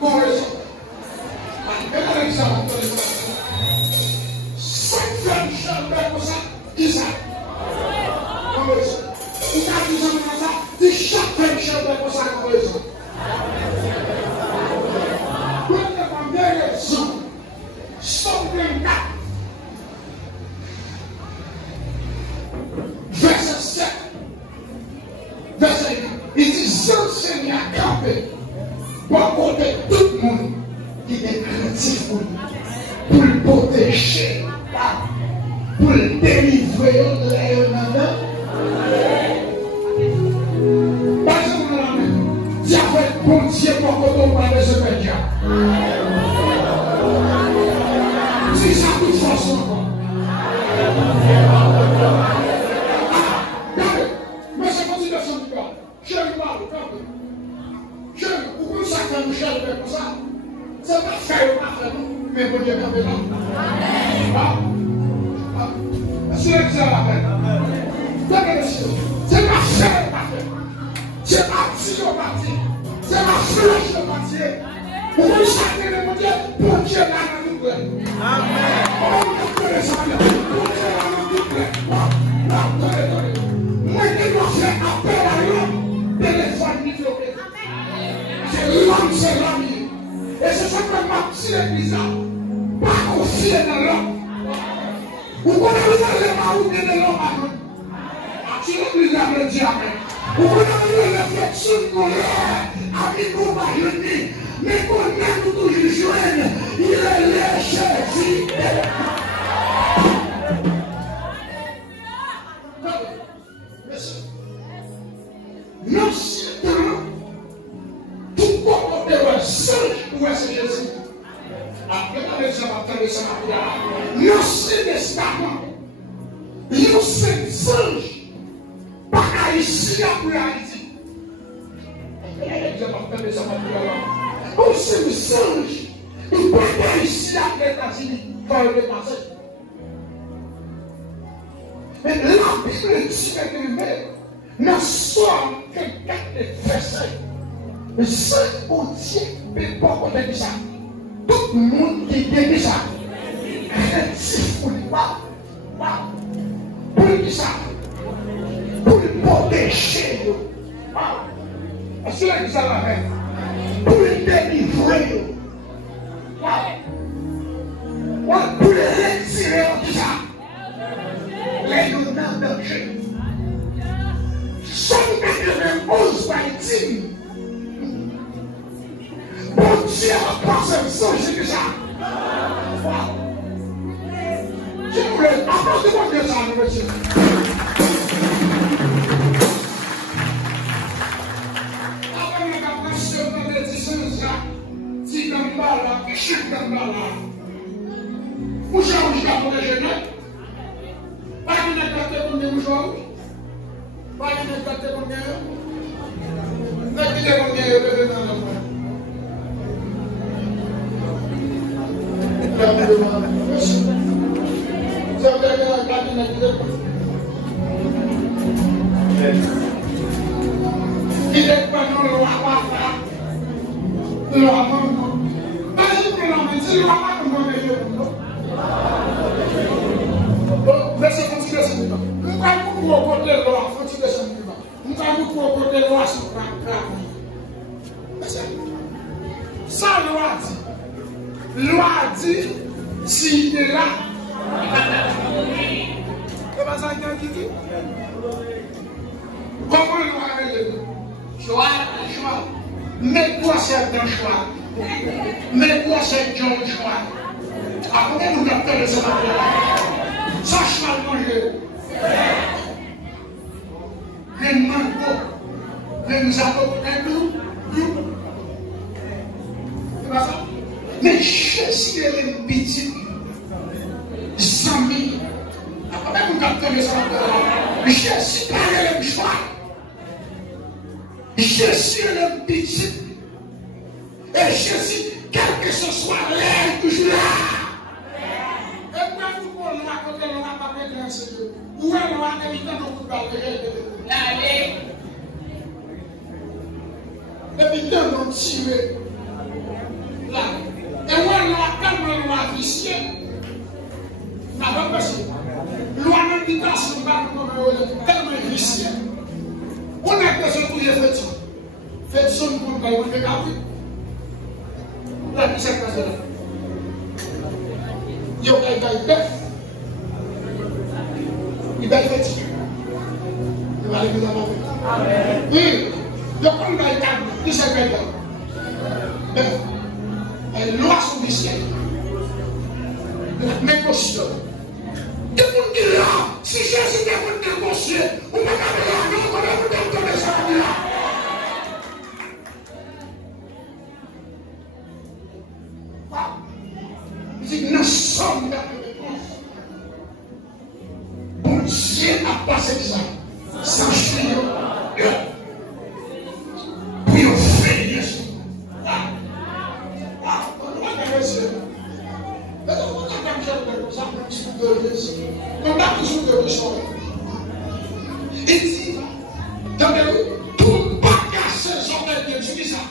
Bon raison. Regardez ça, chaque femme chante comme ça, qui ça? Bon raison. Vous avez dit ça, dit chaque femme chante comme ça, bon raison. Première raison, Somme 24, verset 7, verset 8, il dit, seul Seigneur campé, pour porter tout le monde qui est craintif pour le protéger, pour le délivrer de l'aéronautique. Par exemple, Dieu a fait bon Dieu pour qu'on parle de ce péché. Si ça toute façon, mais c'est continuation du corps. Je lui parle, je pourquoi ça fait Michel comme ça? C'est pas faire, mais bon Dieu quand même. C'est l'exemple à peine. C'est pas faire, c'est parti au parti. C'est la flèche de parti. Pourquoi ça fait le bon Dieu? Bon Dieu là dans nous. Amen. On peut le savoir. Bon Dieu là dans nous. Moi qui dois faire appel à l'homme, téléphone développé. C'est l'homme, c'est l'homme. Et c'est ça que ma petite église a pas confié dans l'homme. Vous connaissez les mains bien de l'homme à nous. Si l'église a le diable. Vous connaissez les réflexions de mon l'air, avec nos marionnés, mais qu'on aime toujours joindre, il est léger. Non, c'est tout comporté un singe pour être Jésus. Après, ça va faire ça. L'Ancien Testament, l'ancien singe, pas ici pour Haïti. On sait le singe, il peut pas ici après États-Unis, dans le passé. Mais la Bible dit que dans Somme 24 verset, le Saint-Dieu ne peut pas connaître ça. Tout le monde qui dit ça, créatif pour lui, pour lui ça, pour lui protéger. Est-ce que vous ça la fait? Pour lui délivrer. Pour lui retirer de ça. Les gens dans le danger. Somme 91 par 10. Bon Dieu a passé le sang de ça. Je voulais apporter mon Dieu ça, monsieur. Si comme là, je suis comme là. Vous changez pour les jeunes. Pas de n'importe pour nous jouer. Pas de n'importe pour nous. N'importe pour nous, dans le monde. Il est pas dans le roi. Le roi. C'est le roi comme on est donc, laissez continuer ce moment. Nous allons vous proposer le roi, continuez ce moment. Nous allons vous proposer le roi sur la grave. Ça, le roi dit, s'il est là, c'est pas ça qu'il dit. Comment le roi est là? Choix. Mais quoi c'est un choix? Mais quoi c'est un choix? Après nous avons fait ce matin. Ça cheval manger. Les manteaux. Les nous avons un c'est pas ça? Mais Jésus est le petit. Zami. Après nous avons fait ce matin. Jésus parle le choix. Jésus est le petit. Et Jésus, quel que ce soit l'air, toujours là. Et quand vous prenez la côté de la papier de l'Institut, où est le roi qui est dans le parler? Allez. Et puis, nous tirons. va vous faire garder. La vie, c'est comme ça. Il y a un bœuf. Il va être fatigué. Il va aller vous avoir. Oui. Donc, on va être qui c'est que bœuf. Elle loi son ciel. Mais conscient. Tout le monde dit là, si Jésus était pour négocier, on va garder là, nous, on va vous donner ça là. Il dit, nous sommes dans la réponse. Bon Dieu a passé ça. Sans chien. Puis on fait bien sûr. On va garder ça. Mais on va garder ça. On a toujours de ressources. Il dit, pour ne pas casser son Dieu, tu dis ça.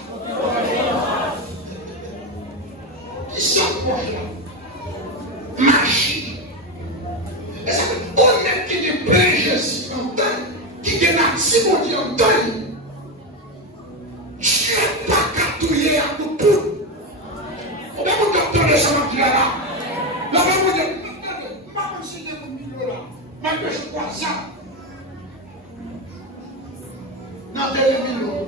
Qui sont pour là? Magie. Et ça fait honnête qui est plein Jésus en temps, qui est natif au Dieu en temps. Dieu n'est pas catouillé à tout pour. On va vous docteur de ce là. La Bible dit, ma conseiller pour milieu là, malgré je crois ça. Dans les millions.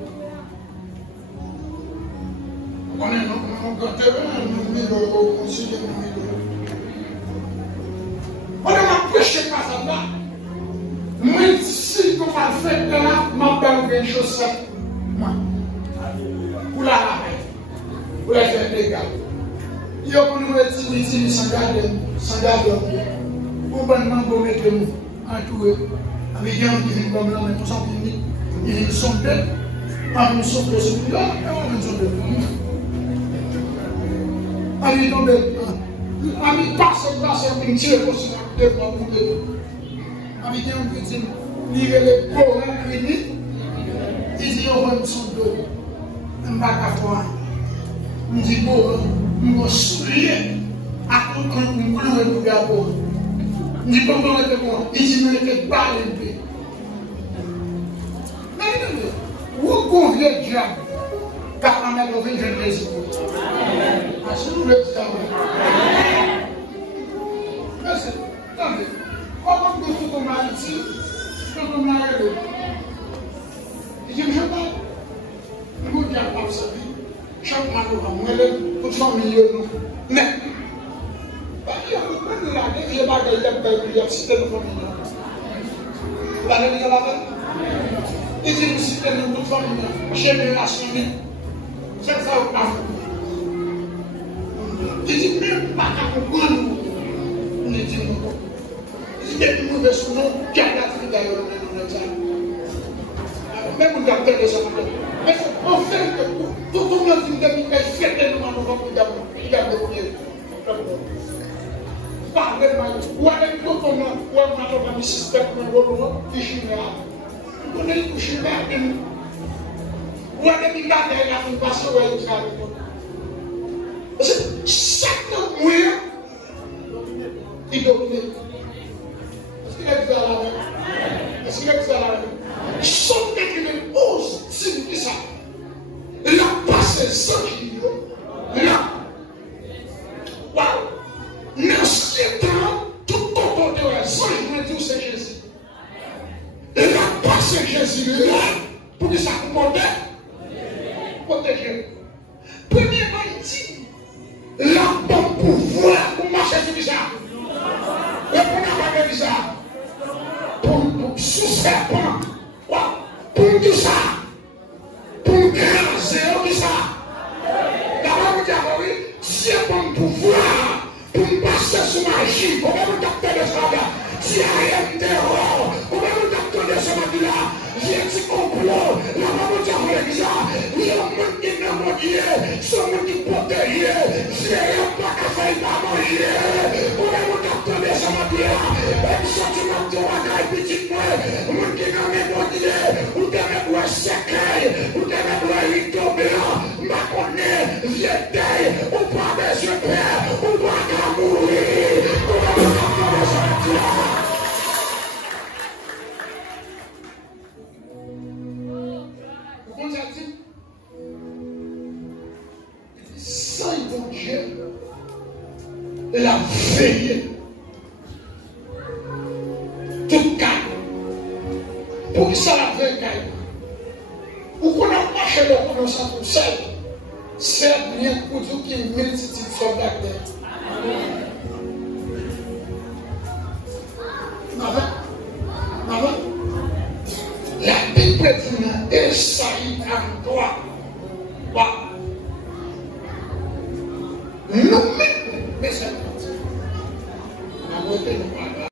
On est non, quand tu es on conseiller pour milieu. On a prêché pas ça là. Moi, si on va faire là, ma père une chose moi. Pour la laver, pour la faire légal. Il y a pour nous être sans garder. Pour bonnement pour mettre nous entourés. Avec des gens qui viennent comme là, mais pour s'en finir, ils sont bêtes. Parmi nous sommes de celui-là, et on est de Ami tombé. Ami passe un petit pour se faire pour nous. Ami qui est un petit, lire les pauvres, il dit on va son dos. On va à toi. On dit bon, on va sourire à tout quand on peut le regarder. On dit comment on était bon, il dit ne était pas l'élevé. Mais où convient le diable? Car on a trouvé Jésus. Parce que nous le savons. Merci. Attendez. Comment que tout comme ici, tout comme là, il dit, je parle. Nous ne diable pas sa vie. Chaque mois, nous avons pour 100 millions. Mais, il y a beaucoup de l'année, il y a pas de il y a cité nos familles. L'année, il y a la veille. Il dit, nous citons nos familles. Génération. C'est ça au cas. Il dit, même pas qu'à comprendre, on est dit, il dit, mais nous versons nos caractéristiques d'ailleurs, même on doit faire des choses. Mais on fait que tout le monde dit que je fais des moments où on a des parlement, ou avec tout le monde, ou avec un système qui est général. On est tout général. Ou avec une garde et la fondation où elle travaille. Chaque moyen, il domine. Est-ce qu'il est dit à la main? Est-ce qu'il est dit à la main? Son qui ose signifier ça. Il a passé 100 kilos. Là. Waouh. L'ancien temps, tout autour de la 100 kilos, c'est Jésus. Il a passé Jésus là pour que ça comporte. Protéger. Premièrement, il dit, la bonne pouvoir pour marcher sur ça. Et pour n'avoir ça. Pour sous-serpent. Pour tout ça. Pour graser tout ça. D'abord, vous dites, oui, c'est bon pouvoir pour passer sous magie. Comment vous captez de ça là? Si rien de terror, comment vous captez de ça là? J'ai dit complot, la maman de l'église, il y a un monde qui n'a pas dit, son monde qui protège, j'ai pas qu'à faire la manger. Comment vous captez de ça là? Un sentiment de la petite moi, un monde qui n'a pas dit, ou t'avais boire secret, ou t'avais boire une tombe, ma connaît, viens ou pas de ce père, ou pas qu'à mourir. Comment vous captez de ça là? Dieu. Elle a veillé. Tout cas. Pour ça la veille, ou qu'on a marché le connaissance pour seul, c'est bien pour tout qui est multitude soldat. Maman, la Bible dit Esaïe à toi. Nous-mêmes, mes amis, nous avons été